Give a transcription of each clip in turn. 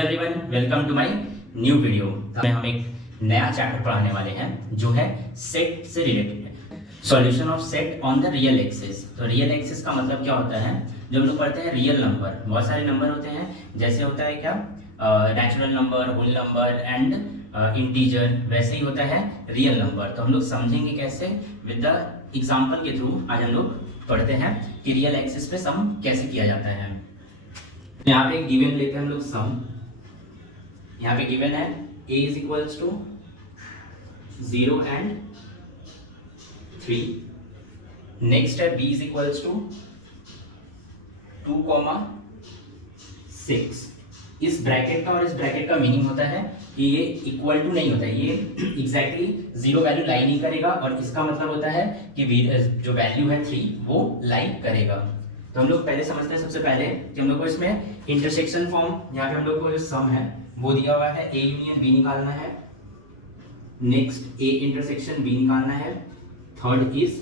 Everyone, welcome to my new video. हम एक नया चैप्टर पढ़ाने वाले हैं जो है सेट से related, solution of set on the real axis. तो रियल एक्सिस का मतलब क्या होता है? जो हम लोग पढ़ते हैं रियल नंबर, बहुत सारे नंबर होते हैं, जैसे होता है क्या natural number, whole number and integer, वैसे ही होता है रियल नंबर। तो हम लोग समझेंगे कैसे विद द एग्जाम्पल के थ्रू। आज हम लोग पढ़ते हैं कि रियल एक्सिस पे सम कैसे किया जाता है। यहाँ पे गिवन लेते हैं हम लोग सम। यहाँ पे गिवन है a is equals to 0 and 3। Next है b इज इक्वल्स टू 2,6। इस ब्रैकेट का और इस ब्रैकेट का मीनिंग होता है कि ये इक्वल टू नहीं होता है, ये एग्जैक्टली जीरो वैल्यू लाई नहीं करेगा, और इसका मतलब होता है कि जो वैल्यू है 3 वो लाई करेगा। तो हम लोग पहले समझते हैं सबसे पहले कि हम लोग को इसमें इंटरसेक्शन फॉर्म, यहाँ पे हम लोग को जो सम है वो दिया हुआ है, ए यूनियन बी निकालना है, नेक्स्ट ए इंटरसेक्शन बी निकालना है, third is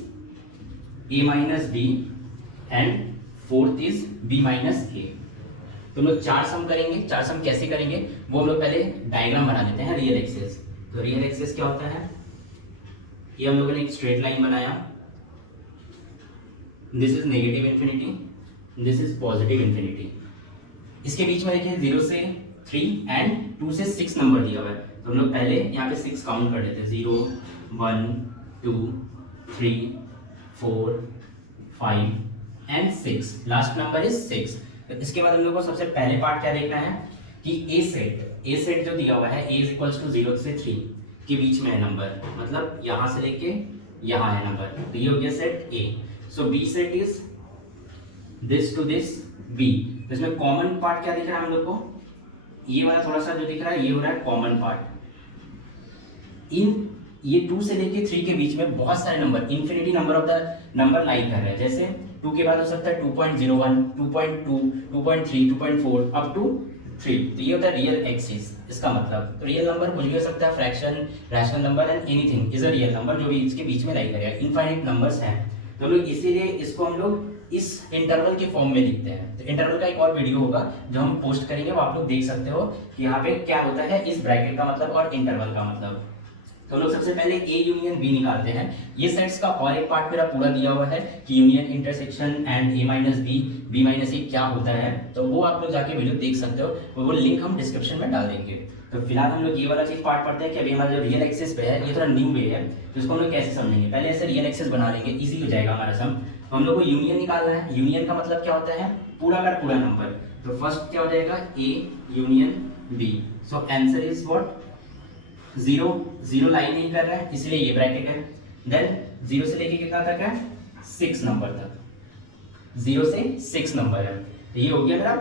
A minus B and fourth is B minus A. तो हम लोग चार सम करेंगे। चार सम कैसे करेंगे वो हम लोग पहले डायग्राम बना लेते हैं रियल एक्सिस। तो रियल एक्सिस क्या होता है? ये हम लोगों ने एक स्ट्रेट लाइन बनाया, this is negative infinity, this is positive infinity. इसके बीच में देखिए 0 से 3 एंड 2 से 6 नंबर दिया हुआ है। तो हम लोग पहले यहाँ पे 6 काउंट कर लेते हैं, 0 1 2 3 4 5 एंड 6, लास्ट नंबर इज 6। तो इसके बाद हम लोग को सबसे पहले पार्ट क्या देखना है कि ए सेट जो दिया हुआ है, a इज इक्वल्स टू 0 से 3 के बीच में है नंबर, मतलब यहाँ से लेके यहाँ है नंबर, तो ये हो गया set A। So B set is this to this B। तो इसमें कॉमन पार्ट क्या दिख रहा है हम लोग को? ये वाला थोड़ा सा जो दिख रहा है ये हो रहा है कॉमन पार्ट। इन ये 2 से लेके 3 के बीच में बहुत सारे number, infinity number of the number lie कर रहे हैं। जैसे 2 के बाद हो सकता है 2.01 2.2 2.3 2.4 अप टू 3। तो ये होता है रियल एक्सिस। इसका मतलब तो रियल नंबर कुछ भी हो सकता है, fraction, rational number and anything is a real number, जो भी इसके बीच में लाई करेगा। इनफाइनाइट नंबर्स हैं, तो हम लोग इसीलिए इसको हम लोग इस इंटरवल के फॉर्म में लिखते हैं। तो इंटरवल का एक और वीडियो होगा जो हम पोस्ट करेंगे, वो आप लोग देख सकते हो कि यहाँ पे क्या होता है इस ब्रैकेट का मतलब और इंटरवल का मतलब। तो हम लोग सबसे पहले ए यूनियन बी निकालते हैं। ये सेट्स का और एक पार्ट मेरा पूरा दिया हुआ है कि union intersection and A minus B B minus A क्या होता है, तो वो आप लोग जाके वीडियो देख सकते हो, वो लिंक हम डिस्क्रिप्शन में डाल देंगे। तो फिलहाल हम लोग ये वाला चीज पार्ट पढ़ते हैं कि अभी हमारा जो रियल एक्सिस पे है ये थोड़ा न्यू वे है, तो इसको हम लोग कैसे समझेंगे। पहले ऐसे रियल एक्सिस बना लेंगे, इजी हो जाएगा हमारा सम। तो हम लोग को यूनियन निकालना है। यूनियन का मतलब क्या होता है? पूरा का पूरा नंबर। तो फर्स्ट क्या हो जाएगा? A union B. So answer is what? 0 line नहीं कर रहा है इसलिए ये ब्रैकेट है। देन 0 से लेके कितना तक है? 6 नंबर तक, 0 से 6 नंबर है। तो ये हो गया मेरा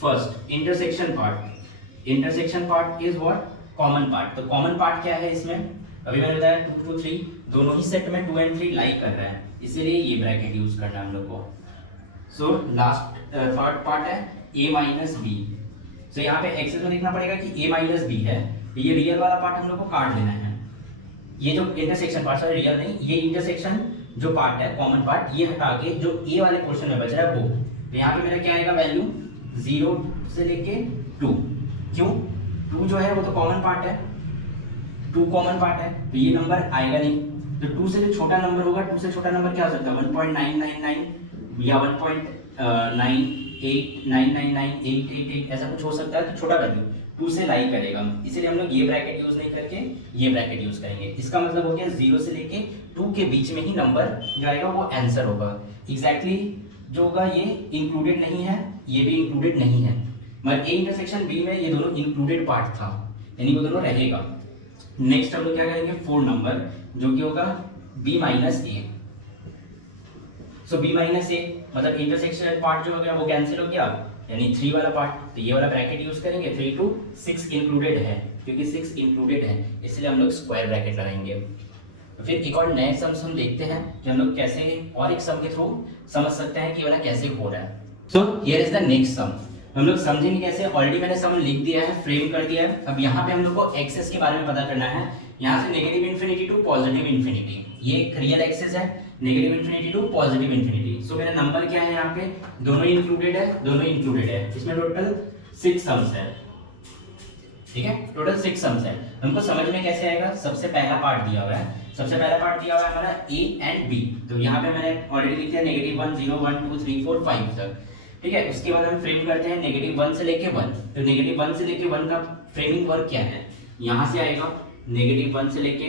first intersection part. Intersection part is what? Common part. तो कॉमन पार्ट क्या है इसमें? अभी मैंने बताया 2 to 3 दोनों ही सेट में 2 and 3 लाई कर रहा है, इसीलिए ये ब्रैकेट यूज करना है हम लोग को। सो लास्ट थर्ड पार्ट है a माइनस बी। सो यहाँ पे एक्सेस में देखना पड़ेगा कि a माइनस बी है, ये रियल वाला पार्ट हम लोग को काट लेना है। ये जो इंटरसेक्शन पार्ट है रियल नहीं, ये इंटरसेक्शन जो पार्ट है कॉमन पार्ट, ये हटा के जो ए वाले पोर्शन में बच रहा है वो। तो यहाँ पे मेरा क्या आएगा वैल्यू? 0 से लेके 2। क्यों? 2 जो है वो तो कॉमन पार्ट है, 2 कॉमन पार्ट है, तो ये नंबर आएगा नहीं। तो 2 से जो छोटा नंबर होगा, 2 से छोटा नंबर क्या हो सकता है? 1.999 या 1.989998888 ऐसा कुछ हो सकता है, तो छोटा वैल्यू 2 से लाई करेगा, इसीलिए हम लोग ये ब्रैकेट यूज नहीं करके ये ब्रैकेट यूज करेंगे। इसका मतलब हो गया 0 से लेके 2 के बीच में ही नंबर जो आएगा वो आंसर होगा। एग्जैक्टली जो होगा ये इंक्लूडेड नहीं है, ये भी इंक्लूडेड नहीं है, मगर ए इंटरसेक्शन बी में ये दोनों इंक्लूडेड पार्ट था, यानी वो दोनों रहेगा। नेक्स्ट हम लोग क्या करेंगे? 4 नंबर जो कि होगा b माइनस ए। सो b माइनस ए मतलब इंटरसेक्शन पार्ट जो हो गया वो कैंसिल हो गया, यानी 3 वाला पार्ट। तो ये वाला ब्रैकेट यूज करेंगे, 3 to 6 इंक्लूडेड है, क्योंकि 6 इंक्लूडेड है इसलिए हम लोग स्क्वायर ब्रैकेट लगाएंगे। तो फिर एक और नए सम्स हम देखते हैं कि हम लोग कैसे और एक सम के थ्रू समझ सकते हैं कि वाला कैसे हो रहा है। So here is the next sum. हम लोग समझेंगे कैसे? ऑलरेडी मैंने सम लिख दिया है, फ्रेम कर दिया है। अब यहाँ पे हम लोग को एक्सेस के बारे में पता करना है। यहाँ से negative infinity to positive infinity, ये एक रियल एक्सेस है, negative infinity to positive infinity. So मेरा नंबर क्या है यहाँ पे? दोनों इंक्लूडेड है, दोनों इंक्लूडेड है। इसमें टोटल 6 सम्स है, ठीक है, टोटल 6 सम्स है। हमको समझ में कैसे आएगा, सबसे पहला पार्ट दिया हुआ है, सबसे पहला पार्ट दिया हुआ है हमारा ए एंड बी, तो यहाँ पे मैंने ऑलरेडी लिख दिया -1 0 1 2 3 4 5 तक, ठीक है। उसके बाद हम फ्रेम करते हैं -1 से लेके 1, तो -1 से लेके 1 का फ्रेमिंग वर्क क्या है, यहाँ से आएगा -1 से लेके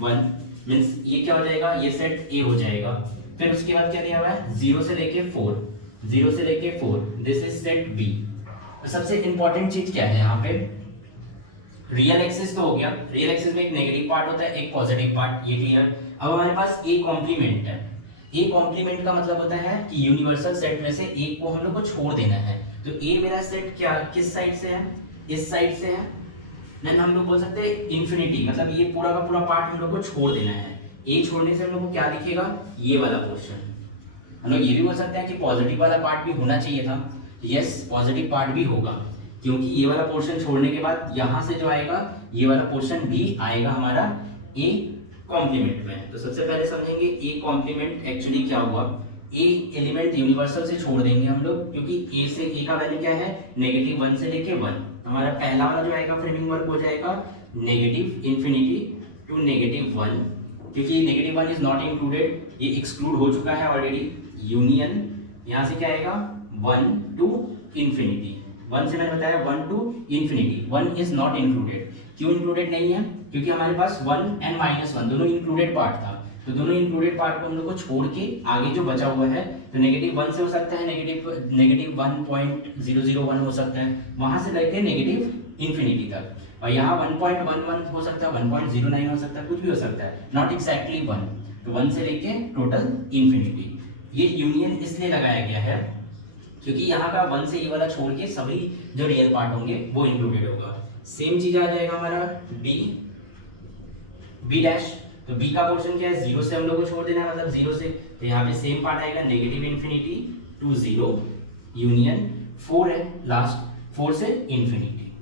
1 मींस ये क्या हो जाएगा, ये सेट ए हो जाएगा। फिर उसके बाद क्या दिया हुआ है 0 से लेके 4, 0 से लेके 4, दिस इज सेट बी। तो सबसे इंपॉर्टेंट चीज क्या है यहाँ पे, रियल एक्सिस तो हो गया, रियल एक्सिस में एक नेगेटिव पार्ट होता है, एक पॉजिटिव पार्ट, ये क्लियर। अब हमारे पास ए कॉम्प्लीमेंट है, ए कॉम्प्लीमेंट का मतलब होता है कि यूनिवर्सल सेट में से एक को हम लोग को छोड़ देना है। तो ए मेरा सेट क्या किस साइड से है, इस साइड से है, देन हम लोग बोल सकते हैं इन्फिनिटी, मतलब ये पूरा का पूरा पार्ट हम लोग को छोड़ देना है। ए छोड़ने से हम लोग को क्या दिखेगा, ये वाला पोर्शन। हम लोग ये भी बोल सकते हैं कि पॉजिटिव वाला पार्ट भी होना चाहिए था, यस पॉजिटिव पार्ट भी होगा, क्योंकि ये वाला पोर्शन छोड़ने के बाद यहाँ से जो आएगा ये वाला पोर्शन भी आएगा हमारा ए कॉम्प्लीमेंट में। तो सबसे पहले समझेंगे ए कॉम्प्लीमेंट एक्चुअली क्या हुआ, ए एलिमेंट यूनिवर्सल से छोड़ देंगे हम लोग, क्योंकि ए से ए का वैल्यू क्या है -1 से लेके 1। हमारा पहला वाला जो आएगा फ्रेमिंग वर्क हो जाएगा -∞ टू -1, क्योंकि -1 इज नॉट इंक्लूडेड, ये एक्सक्लूड हो चुका है ऑलरेडी। यूनियन यहाँ से क्या आएगा 1 टू इन्फिनिटी, 1 से मैंने बताया 1 to infinity, 1 is not included. क्यों इंक्लूडेड नहीं है, क्योंकि हमारे पास 1 एंड -1 दोनों इंक्लूडेड पार्ट था, तो दोनों इंक्लूडेड पार्ट को हम लोग को छोड़ के आगे जो बचा हुआ है, तो -1 से हो सकता है -1.001 हो सकता है, वहां से लेके -∞ तक, और यहाँ 1.11 हो सकता है, 1.09 हो सकता है, कुछ भी हो सकता है, नॉट एक्जैक्टली 1। तो 1 से लेके टोटल इन्फिनिटी। ये यूनियन इसलिए लगाया गया है क्योंकि यहाँ का 1 से ये वाला छोड़ के सभी जो रियल पार्ट होंगे वो इंक्लूडेड होगा। सेम चीज आ जाएगा हमारा बी डैश, तो बी का पोर्शन क्या है 0 से हम लोग को छोड़ देना है, मतलब 0 से, तो यहाँ पे सेम पार्ट आएगा -∞ टू 0 यूनियन 4 है लास्ट, 4 से इन्फिनिटी।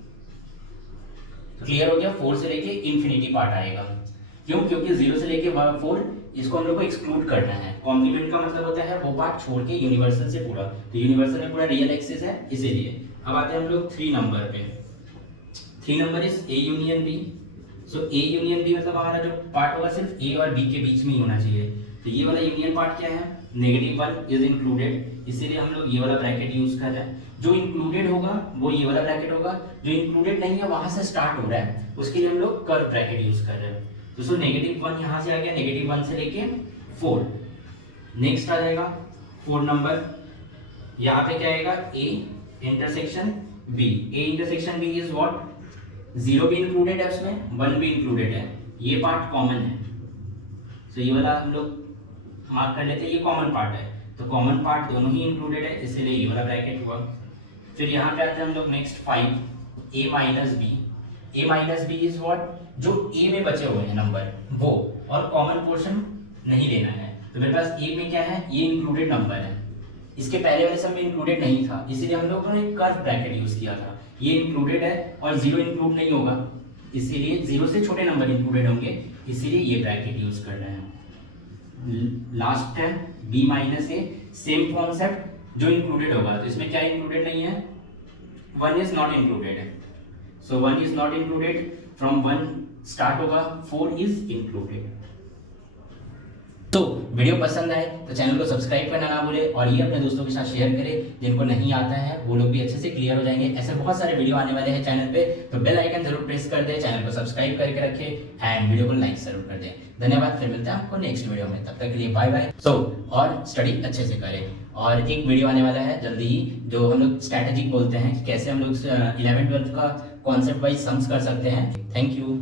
क्लियर हो गया, 4 से लेके इन्फिनिटी पार्ट आएगा। क्यों, क्योंकि 0 से लेके 4 इसको हम लोग को एक्सक्लूड करना है। कॉम्प्लीमेंट का मतलब होता है वो पार्ट छोड़ के यूनिवर्सल से पूरा, तो यूनिवर्सल में पूरा रियल एक्सिस है इसीलिए। अब आते हैं हम लोग 3 नंबर पे। 3 number is A union B. So A union B मतलब हमारा जो पार्ट होगा सिर्फ ए और बी के बीच में ही होना चाहिए। तो ये वाला यूनियन पार्ट क्या है, -1 इज इंक्लूडेड, इसीलिए हम लोग ये वाला ब्रैकेट यूज कर रहे हैं। जो इंक्लूडेड होगा वो ये वाला ब्रैकेट होगा, जो इंक्लूडेड नहीं है वहां से स्टार्ट हो रहा है, उसके लिए हम लोग कर्व ब्रैकेट यूज कर रहे हैं। तो सो -1 यहाँ से आ गया, -1 से लेके 4। नेक्स्ट आ जाएगा 4 नंबर, यहाँ पे क्या आएगा A intersection B. A intersection B is what, 0 भी इंक्लूडेड है उसमें, 1 भी इंक्लूडेड है, ये पार्ट कॉमन है। सो ये वाला हम लोग मार्क कर लेते हैं, ये कॉमन पार्ट है, तो कॉमन पार्ट दोनों ही इंक्लूडेड है, इसीलिए ये वाला ब्रैकेट हुआ। फिर यहाँ पे आते हैं हम लोग next 5 a minus B. a minus B is what, जो a में बचे हुए हैं नंबर वो, और कॉमन पोर्शन नहीं लेना है। तो मेरे पास a में क्या है, ये इंक्लूडेड नंबर है, इसके पहले वाले सब में इंक्लूडेड नहीं था, इसीलिए हम लोगों ने कर्व ब्रैकेट यूज किया था। ये इंक्लूडेड है और 0 इंक्लूड नहीं होगा, इसीलिए 0 से छोटे नंबर इंक्लूडेड होंगे, इसीलिए ये ब्रैकेट यूज कर रहे हैं। लास्ट है b माइनस ए, सेम कॉन्सेप्ट, जो इंक्लूडेड होगा, तो इसमें क्या इंक्लूडेड नहीं है, 1 इज नॉट इंक्लूडेड है, सो 1 is not included, from 1 start होगा, 4 इज इंक्लूडेड। तो वीडियो पसंद आए तो चैनल को सब्सक्राइब करना ना भूले, और ये अपने दोस्तों के साथ शेयर करें, जिनको नहीं आता है वो लोग भी अच्छे से क्लियर हो जाएंगे। ऐसे बहुत सारे वीडियो आने वाले हैं चैनल पे, तो बेल आइकन जरूर प्रेस कर दें, चैनल को सब्सक्राइब करके रखें एंड वीडियो को लाइक जरूर कर दें। धन्यवाद, फिर मिलते हैं आपको नेक्स्ट वीडियो में, तब तक के लिए बाय बाय। और स्टडी अच्छे से करें, और एक वीडियो आने वाला है जल्दी ही, जो हम लोग स्ट्रैटेजिक बोलते हैं कि कैसे हम लोग 11th 12th का कॉन्सेप्ट वाइज सम्स कर सकते हैं। Thank you.